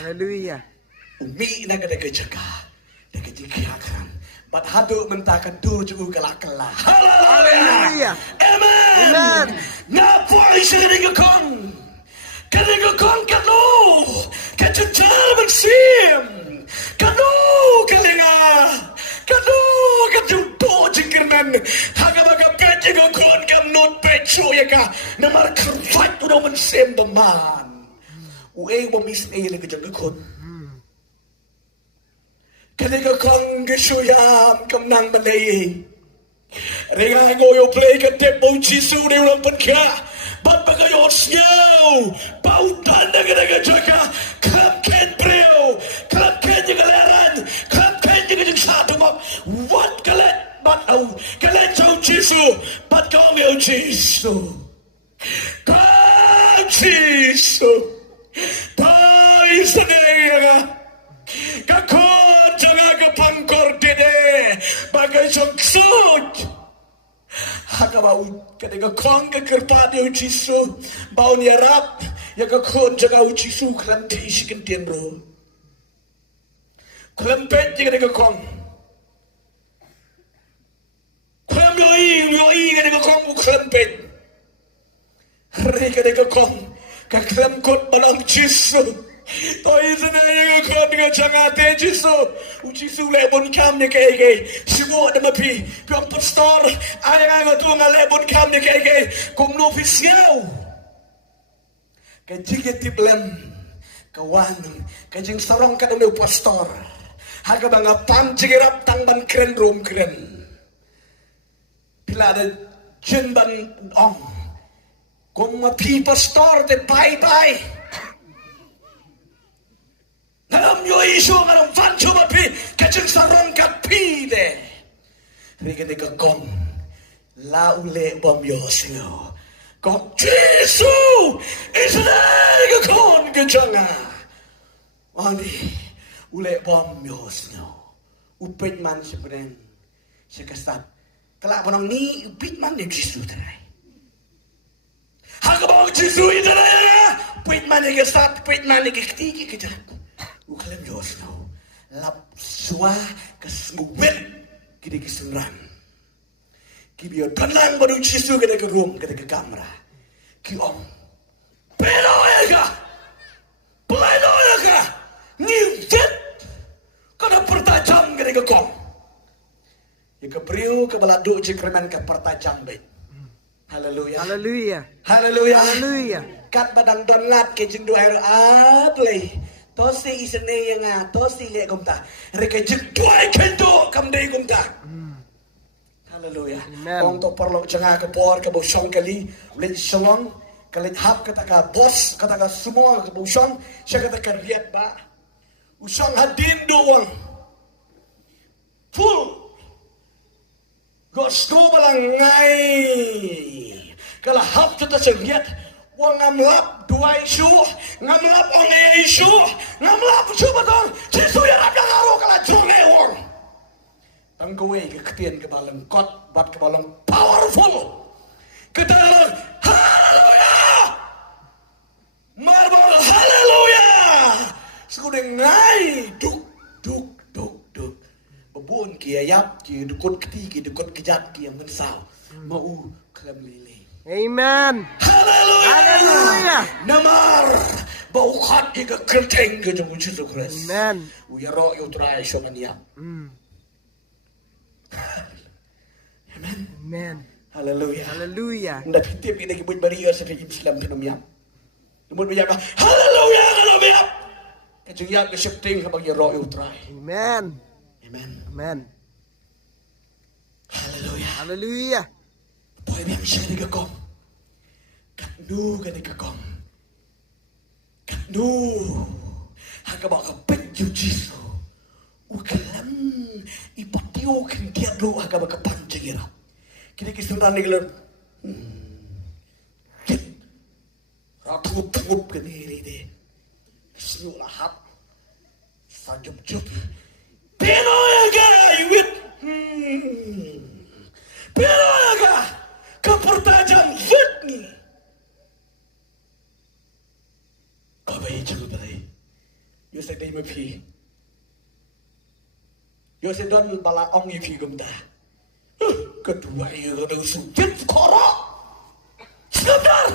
Haleluya. Umi na kada kejaga. Na kejikiakan. Bat hadu mentakan dur juga kelak-kelak. Haleluya. Amen. Amen. Ngapoi sinigakong. Kanigakong kanu. Kajajal magsim. Kanu kalinga. Kanu kajumpo jikirnan. Haga baga pejigakong kamnot pecho yaka. Namar karfat udah mensim teman. Ueng bomis ay nagajagakon. Kanika kong gisuyam kam nang malay. Ringa ngoyo play ka depo jisu ni ulang panka. Bat bagayos niyaw. Pautan na ginagajaka. Kam ken preo. Kam ken yung galeran. Kam ken yung satumap. What kalet? Bat au. Kalet sa jisu. Bat kong yung jisu. Kam jisu. Pai sa naya. Kakon jangan kepangkor dede bagai jongsut. Haka bau ketika kong kekerpade ujisu bau niarap ya kakon jangan ujisu kelam tiis kentien bro. Kelam pet ketika kong. Kelam loi ketika kong kelam pet. Hari ketika kong kelam kot balang jisu. Toi senaya kon dengan jangate jisu ujisu lebon kam ni kay simo de mapi piang pastor ay tu ngalebon kam ni kay kumno ofisial kajige tiblem kawan kajing sarong kadang pastor haga banga panjigirap tang ban kren room kren pila ada jen ban ong kung mapi pastor te bye Nalam yo isu ngalam fan cuma pi kacang sarong kat pi de. Rika de kong la ule bom yo singo. Kong Jesu isne kong kejanga. Wani ule bom yo singo. Upet man sebenarnya sekesat. Kelak panang ni upet man de Jesu terai. Haga bang Jesu terai. Upet man de kesat, upet man de ketiga kejat. Ukalam Diyos na lapswa kasmuwet kini kisunran. Kibiyo tanang baru Jesu kada ke room kada ke kamera. Kiom. Pero ya pleno ya ngiwet kada pertajam kada ke kom. Ya kepriu ke balado jikreman ke pertajam bet. Haleluya. Haleluya. Haleluya. Haleluya. Kat badang donat ke jeng dua air atlay. Tosi isene yang tosi le kumta. Reke jekduai kendo kamdei kumta. Haleluya. Ong to perlu jangan ke por ke bosong kali. Ulen song kali hap kata ka bos kata ka semua ke bosong. Saya kata ka lihat ba. Usong hadin doang. Full. Gosto balang ngai. Kalau hap kita lihat. Wang ngamlap dua isu, ngamlap onge isu, ngamlap coba dong. Jesu yang ada ngaruh kalau jonge wong. Tanggawe keketian kebalang kot, bat kebalang powerful. Kedalang haleluya, marbal haleluya. Sekudeng ngai duk duk duk duk. Bebun kiayap ki dukut ketiga dukut kejat ki yang mensau. Mau kelam lili. Amen. Haleluya. Haleluya. Namar bau khat ke kerteng ke jemu Yesus Kristus. Amen. Uyaro yutrai somania. Amen. Amen. Haleluya. Haleluya. Ndak hitip ini kibut baria sa Islam penumiam. Lumod biya ka. Haleluya haleluya. Kajung yak kesepting ka yaro yutrai. Amen. Amen. Amen. Haleluya. Haleluya. Boy biya siya ni kakong. Kanu gani kakong. Kanu. Haka ba ka petyo Jesu. Ukalam ipatiyo kin diablo haka ba ka panjira. Kini kisundan ni gelar. Ratup-tup kani ini. Sinu lahap. Sajup-jup. Pero ya ga iwit. Pero ya ga kepertajam fit ni. Kau bayi cukup baik. Yo sa day mapi. Yo sa don bala ong ipi gumta. Kedua yo do sujud koro. Sebentar.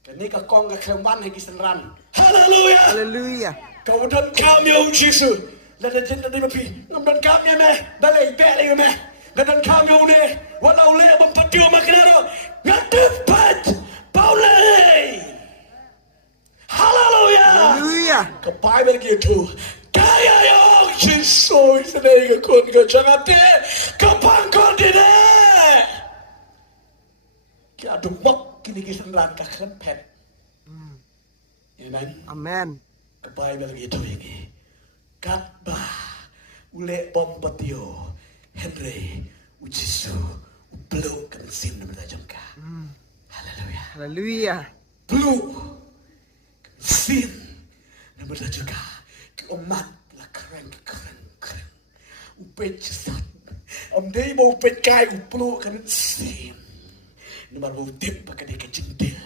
Kani ka kong ka kemban lagi senran. Haleluya. Haleluya. Kau dan kami ya Yesus. Lada jinda day mapi. Ngam dan kami me. Dalay bele me. Gadan kami une. Walau le mampatio makinaro. Ngatepat. Paulay. Haleluya. Haleluya. Ke Bible gitu. Kaya ya Yesus sedai ke kon ke jangate ke pangkon dine. Ki adu mok kini kisenran ka krempet. Amen. Amen. Ke Bible gitu ini. Katba ule bompatio Henry ujisu belum kensin bertajamka. Haleluya. Haleluya. Belum sin na bertajamka. Umat la keren. Upet cisat. Day mau upet kai uplo kan sin. Nomor mau tip pakai dia kecintil.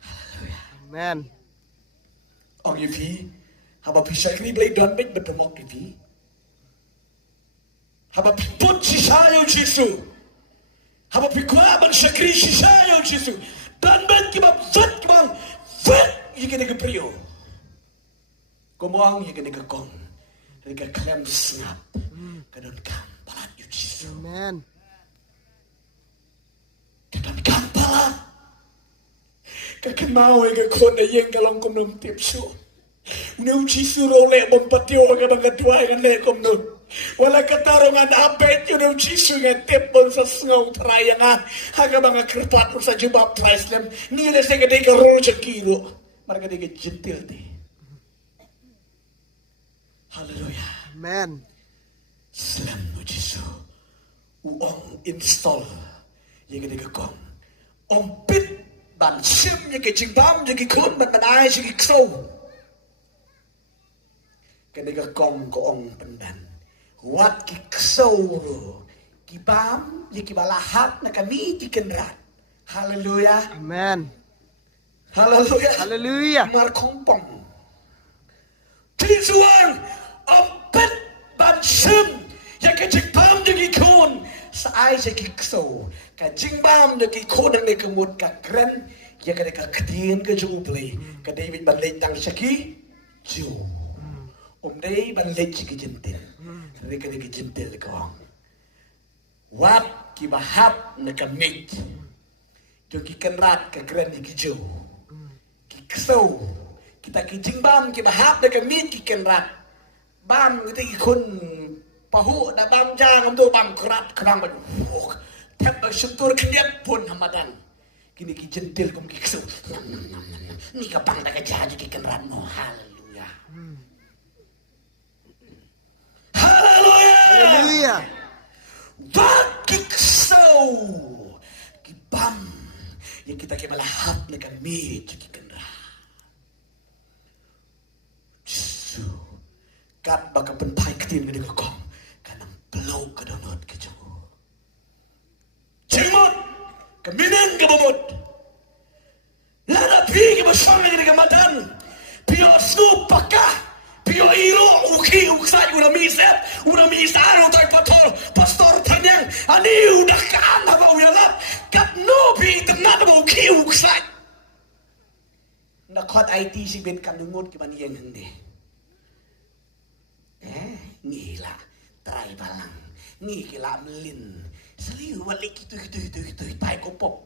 Haleluya. Amen. Ang ipi, haba bisa kini boleh don bet bertemok ipi. Haba put sisayo Jesu. Haba pikwa ban sakri sisayo Jesu. Dan bet kibab zat kibang vet yike ne prio. Komong yike ne kong. Rika klem snap. Kadon kam balat yu Jesu. Amen. Kadon kam balat. Kakenau yike kon na yeng kalong kumnum tipsu. Uneu Jesu role bompatio ka bang dua kan le kumnum. Wala katarungan apet uneu Jesu nga tipon sa sngaw trayanga. Haga mga kerpat sa jubab pricelem. Ni na sa gede ka rolo sa kilo. Marga de gentil di. Haleluya. Amen. Slam mo Jesu. Uong install. Yung gede ka kong. Ompit ban sim yung kajibam yung kikun ban manay yung kikso. Gede ka kong koong pandan. Wat kikso ro. Kibam yung kibalahap na kami tikenrat. Haleluya. Amen. Haleluya. Haleluya. Markompong. Tisuan ompet ban sim yang kajibam yung kikun. Sa ay sa kikso. Kajingbam yung kikun ang nakamut kakren. Yang kada kakadin ka juble. David banlay tang siya ki. Ju. Day banlay siya ki jentil. Rika ni ki jentil ko. Wat kibahap na kamit. Yung kikanrat kakren ni ki ju. Kikso. Kita kijingbam kibahap na kamit kikanrat. Bam kita kikun pahu na bam jang amdo bam kerat kerang ban. Tap syukur kenyat pun hamadan. Kini ki jentil kum ki kesu. Ni kapang da kajaji ki kenran mo. Haleluya. Haleluya. Haleluya. Wat ki kesu. Ki bam. Ya kita ki malahap na kami ki kenran. Jesu. Kat baka penpai ketin gede kong. Kanang blow kedonot keju. Cimot. Kaminan kabamot. Lada pi kibasang ng gamatan. Pio snoop paka. Pio iro uki uksay una misaro tay pastor tanyang ani udah kaan haba uyalap kat no pi tenan ba uki uksay. Nakot IT si Ben kanungot kibaniyang hindi. Ngila try balang. Ngikila melin. Seliu balik itu tai kopok.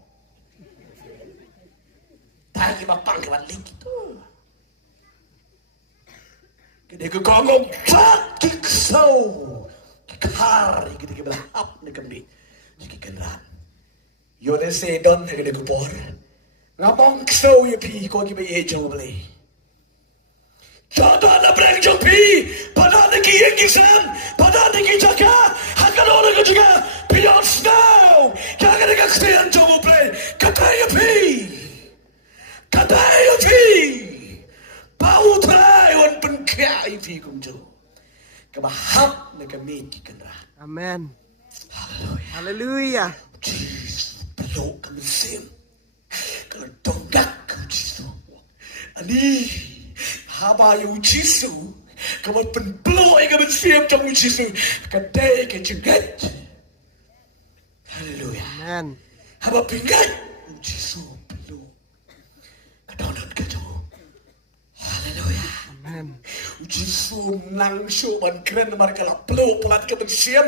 Tai ki bapang ki balik itu. Kede ke gongong tat kikso. Kikar kede ke belahap ne kembi. Jiki kenran. Yo de se don kede ke bor. Ngapong kso ye pi ko ki be ye jo beli. Jada na breng jo pi. Pada ne ki yengisan. Pada ne ki jaka. Hakadona ke juga. Beyond snow, kaya ka kasiyan jomo play, kataya pi, bau trayon pengkai pi kumjo, kabahap na kami kikanra. Amen. Haleluya. Haleluya. Jesus, belok kami sim, kalau tonggak kami Jesus, อันนี้หาบาอยู่ชิสุก็มันเป็นปลุกก็มันเสียมจมูกชิสุก็ได้ก็จึงเกิดฮาเลลูยา Amen. หาบาเป็นกันชิสุปลุกก็โดนนัดก็จูฮาเลลูยา Amen. Jisu nang show man keren marka la plo plat ke bensiam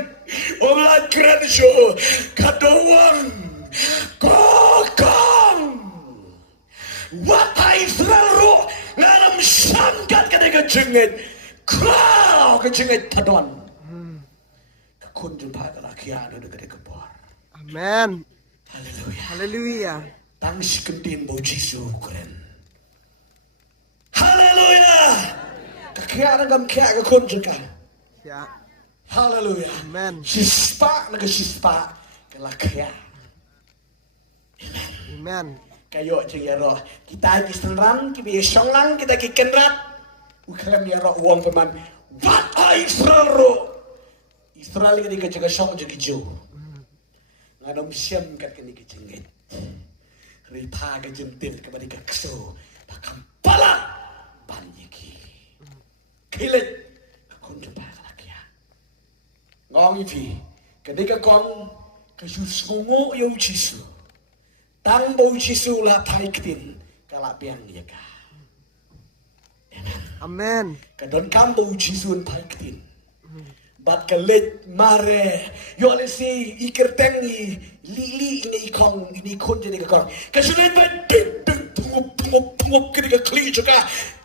ola keren show kadawang kokong watai selalu ngalam sangkat ke dega jengit krau ke jengit tadon ke kun jumpa ke lakian de ke dega por Amen. haleluya Hallelujah. tang sikendin bo Jisu keren haleluya kakek ngam kek ke kun juga Yeah. haleluya Amen. sispa na ke sispa ke lakia Amen. kayo jeng ya roh kita ki senrang ki bi songlang kita ki kenrat uklam ya roh uang peman what Israel ro Israel ni ke jaga song jagi jo ngadom siam kat ke ni ke jengit rita ke jentil ke badi ke kso takam pala banyiki kilet kon jumpa lakia ngong ifi ketika kong ke susngo yo Jisu tang bau Jisu la thai ktin kala piang ya ka Amen. kadon kam bau Jisu thai ktin bat kelet mare yo le si ikerteng ni li ini kong ini kon jadi ka kong kasulen bat pungup ketika kli juga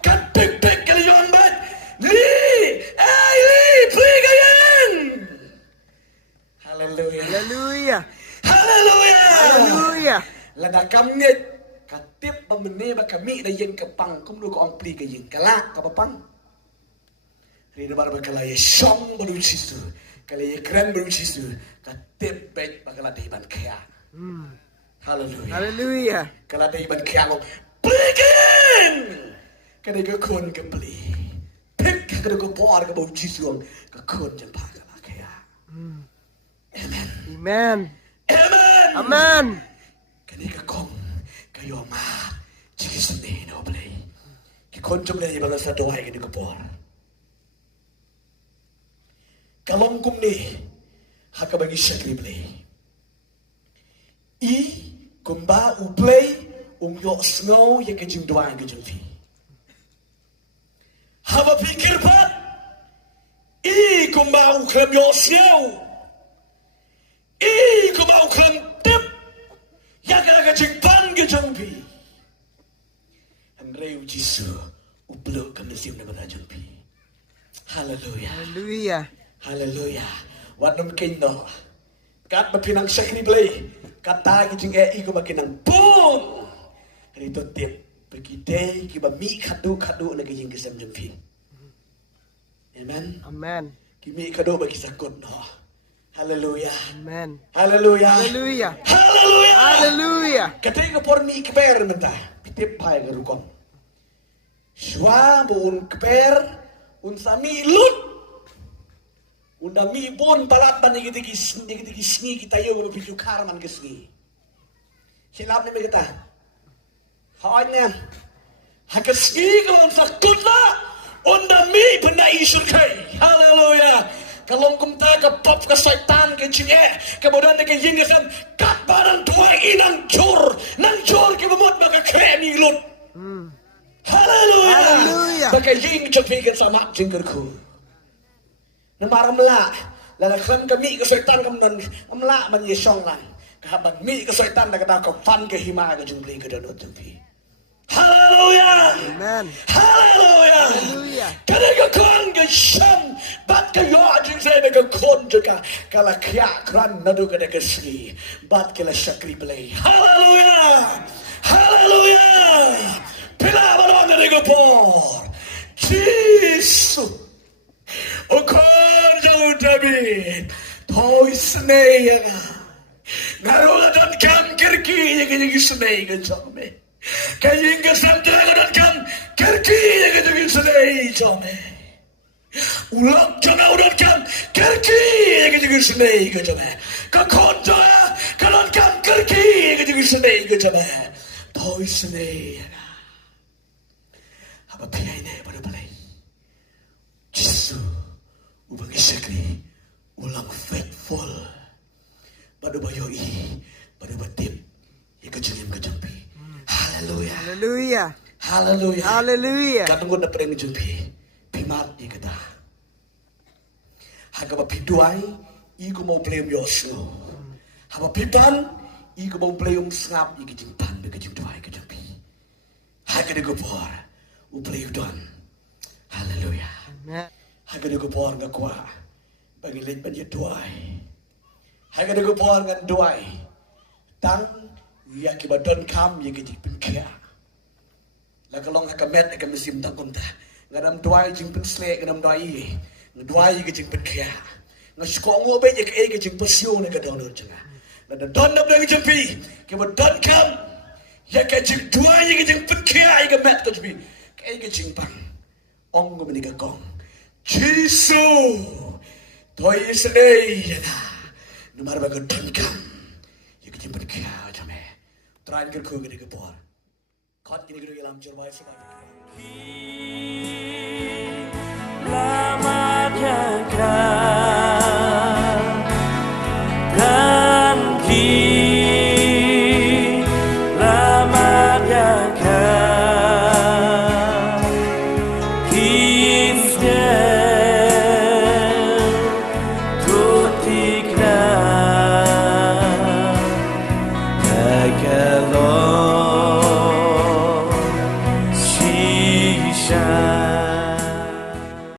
katek kali yon bat li plegayan haleluya Hallelujah. haleluya Hallelujah. lada kamnet katip pemene ba kami da yen kepang kum do ko ong pli ka yen kala ka papang ri bar ba kala ye song baru sisu kala ye kren baru sisu katip bet ba kala de ban kya haleluya Hallelujah. kala de ban kya lo pligen kada ga kon ka pli pek kada ko por ka baru sisu ka kon jan pa kala kya amen Amen. amen Amen. Ketika kong kayo ma sige sende no play ki kontum le ibang sa dohay ketika por kalong kum ni hakabagi sakri play I kumba u play yo snow ye ke jing dohay ke jing fi haba pikir pa I kumba u klem yo snow I kumba u klem tip Yaga jengpan ke jengpi. Andreu Jisu uplo ke musim na bata jengpi. Haleluya. Hallelujah. Haleluya. Wat nam kendo. Kat mapinang sakri blay. Kata ke jeng ko makinang boom. Rito tip pagide ki ba mi kadu na ke jeng kesem jengpi. Amen. Amen. Ki mi kadu bagi sakot no. Haleluya. Amen. Haleluya. Hallelujah. Haleluya. Hallelujah. Ketika por mi keper mentah, pitip pai ke rukong. Shwa bu un keper, un sami lut. Un dami bon palat ban digiti sngi kita yo lu pitu karman ke sngi. Silap ni kita. Haanya. Hakasngi ko un sakutla, un dami benda isur kai. Haleluya. Kalau kumta ke pop ke setan ke jinge kemudian ke yin kesan kat barang tua inang jor ke memot baka kremi lut haleluya Hallelujah. baka yin jok ke sama jinggerku namara mela la khan ke mi ke setan kemudian mela man ye song lan kaban mi ke setan da ka fan ke hima ke jungli ke dot jumpi haleluya Amen. haleluya Hallelujah. Kadang kong ke sham bat ke yo ajing saya dengan kon juga kala kya kran nadu ke de sri bat ke la sakri play haleluya haleluya pila balon de go por Jesus o kon jauh David toy snaya ngarola dan kam kirki yang snaya ke jome kayin ke samtara dan kam kirki yang snaya jome Ulap jana udat kan kerki yang juga senai ke jame. Kekonjo ya kalon kan kerki yang juga senai ke jame. Toy senai. Bapiyay na pada balay. Jesu, ubang isakli, ulang faithful. Pada bayoi, pada batip, ikajungim kajampi. Hallelujah. Hallelujah. Hallelujah. Hallelujah. Katungod na preng jumpi. Pimat ikata. Hagaba piduay, iku mau blame yosno. Haba pitan, iku mau blame snap ikajing pan ikajing duay kajampi. Hagade gopor, uplay don. Hallelujah. Amen. Hagade gopor nga kwa. Bagilit man duay. Hagade gopor nga duay. Tang yakiba don kam ikajing pinkia. Lakalong hakamet ikamisim tang kunta. Ngadam duay jing pinsle ngadam duay. Ngadduay ikajing pinkya. Ngaskong obe ikajing pasyo na kadaw na janga. Nadadon na blang jampi. Kiba don kam. Yakajing duay ikajing pinkya ikamet kajbi. Ikajing pang. Ong gumanika kong. Jesu. Toy isalay yana. Numarba ka don kam. Ikajing pinkya jame. Terain kerku ganika por. Kot kini kini alam cerbai sebab. Lama jaga